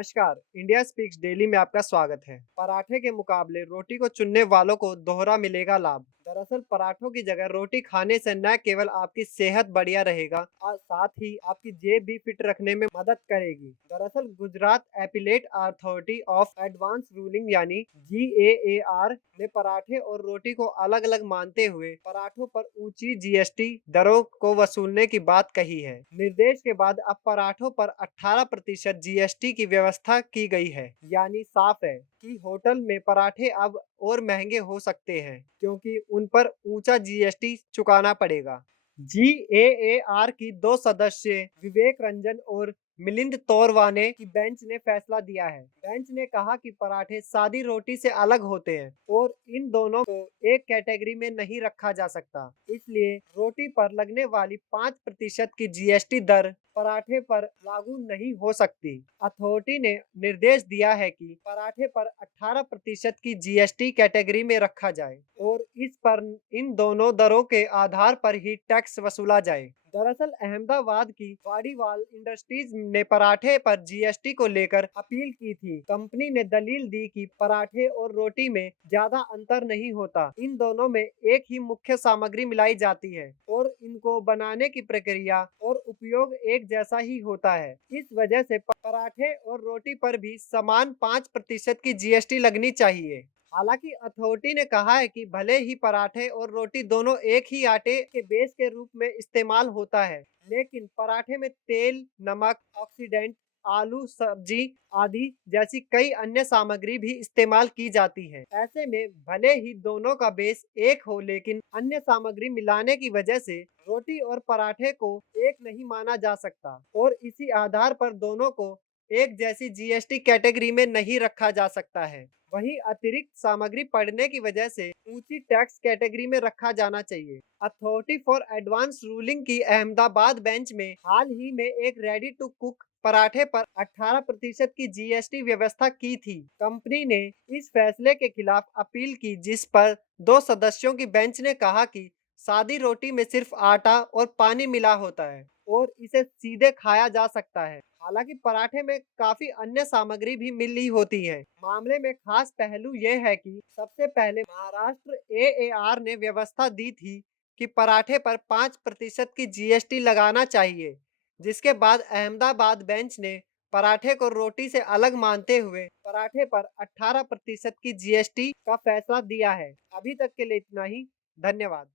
नमस्कार, India speaks daily में आपका स्वागत है। पराठे के मुकाबले रोटी को चुनने वालों को दोहरा मिलेगा लाभ। दरअसल पराठों की जगह रोटी खाने से न केवल आपकी सेहत बढ़िया रहेगा और साथ ही आपकी जेब भी फिट रखने में मदद करेगी। दरअसल Gujarat appellate authority of advance ruling यानी GAAR ने पराठे और रोटी को अलग अलग मानते हुए पराठों पर ऊंची GST दरों को वसूलने की बात कही है। निर्देश के बाद अब पराठों पर 18% GST की व्यवस्था की गई है, यानी साफ है कि होटल में पराठे अब और महंगे हो सकते हैं क्योंकि उन पर ऊंचा GST चुकाना पड़ेगा। GAAR की दो सदस्य विवेक रंजन और मिलिंद तोरवाने की बेंच ने फैसला दिया है। बेंच ने कहा कि पराठे सादी रोटी से अलग होते हैं और इन दोनों को एक कैटेगरी में नहीं रखा जा सकता। इसलिए रोटी पर लगने वाली 5% की GST दर पराठे पर लागू नहीं हो सकती। अथॉरिटी ने निर्देश दिया है कि पराठे पर 18% की GST कैटेगरी में रखा जाए और इस पर इन दोनों दरों के आधार पर ही टैक्स वसूला जाए। दरअसल अहमदाबाद की वाडीवाल इंडस्ट्रीज ने पराठे पर GST को लेकर अपील की थी। कंपनी ने दलील दी कि पराठे और रोटी में ज्यादा अंतर नहीं होता। इन दोनों में एक ही मुख्य सामग्री मिलाई जाती है और इनको बनाने की प्रक्रिया और उपयोग एक जैसा ही होता है। इस वजह से पराठे और रोटी पर भी समान 5% की GST लगनी चाहिए। हालांकि अथॉरिटी ने कहा है कि भले ही पराठे और रोटी दोनों एक ही आटे के बेस के रूप में इस्तेमाल होता है, लेकिन पराठे में तेल, नमक, ऑक्सीडेंट, आलू, सब्जी आदि जैसी कई अन्य सामग्री भी इस्तेमाल की जाती है। ऐसे में भले ही दोनों का बेस एक हो, लेकिन अन्य सामग्री मिलाने की वजह से रोटी और पराठे को एक नहीं माना जा सकता और इसी आधार पर दोनों को एक जैसी GST कैटेगरी में नहीं रखा जा सकता है। वहीं अतिरिक्त सामग्री पड़ने की वजह से ऊंची टैक्स कैटेगरी में रखा जाना चाहिए। अथॉरिटी फॉर एडवांस रूलिंग की अहमदाबाद बेंच में हाल ही में एक रेडी टू कुक पराठे पर 18% की GST व्यवस्था की थी। कंपनी ने इस फैसले के खिलाफ अपील की, जिस पर 2 सदस्यों की बेंच ने कहा कि सादी रोटी में सिर्फ आटा और पानी मिला होता है और इसे सीधे खाया जा सकता है। हालांकि पराठे में काफी अन्य सामग्री भी मिली होती है। मामले में खास पहलू यह है कि सबसे पहले महाराष्ट्र AAR ने व्यवस्था दी थी कि पराठे पर 5% की GST लगाना चाहिए, जिसके बाद अहमदाबाद बेंच ने पराठे को रोटी से अलग मानते हुए पराठे पर 18% की GST का फैसला दिया है। अभी तक के लिए इतना ही। धन्यवाद।